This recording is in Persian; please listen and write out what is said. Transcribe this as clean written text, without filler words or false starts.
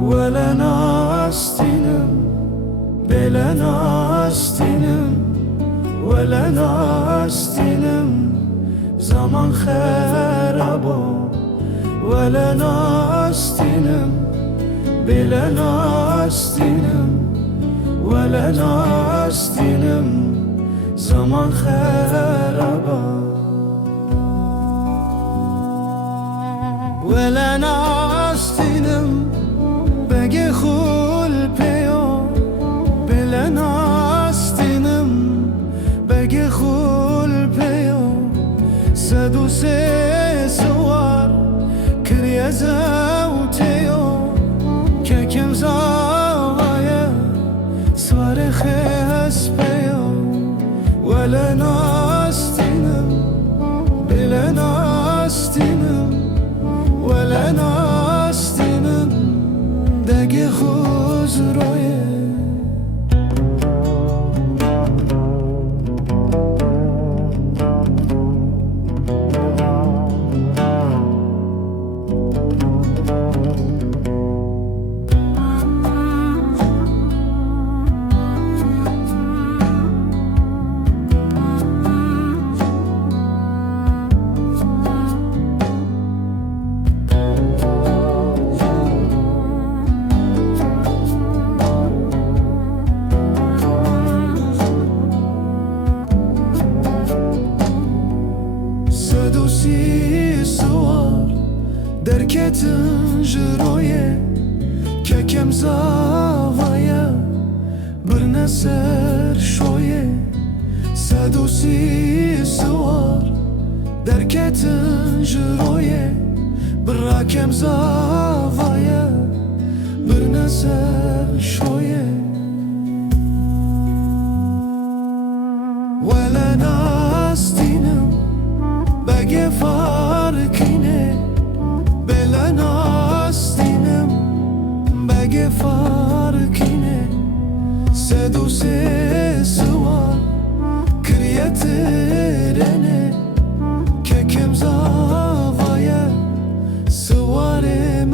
ولا ناستنم بلا ناستنم ولا ناستنم zaman خرابو ولا ناستنم بلا ناستنم ولا ناستنم zaman خرابو ولا ناستنم بگه خول پیو بلا ناستنم بگه خول پیو سدو سه سوار کریه زوتیو که کم زاویه سوار خس پیو ولا ناستنم بلا ناستنم ولا ناستنم دگه خوز رویه دوسی سوار درکتن جرویه که کم زاویه برنه سر شویه سدوسی سوار درکتن جرویه برا کم زاویه برنه سر شویه ولا ناستینم بگه فارکینه بلا ناستینم بگه فارکینه سدو سه سوار کریه ترنه که کم زاویه سواره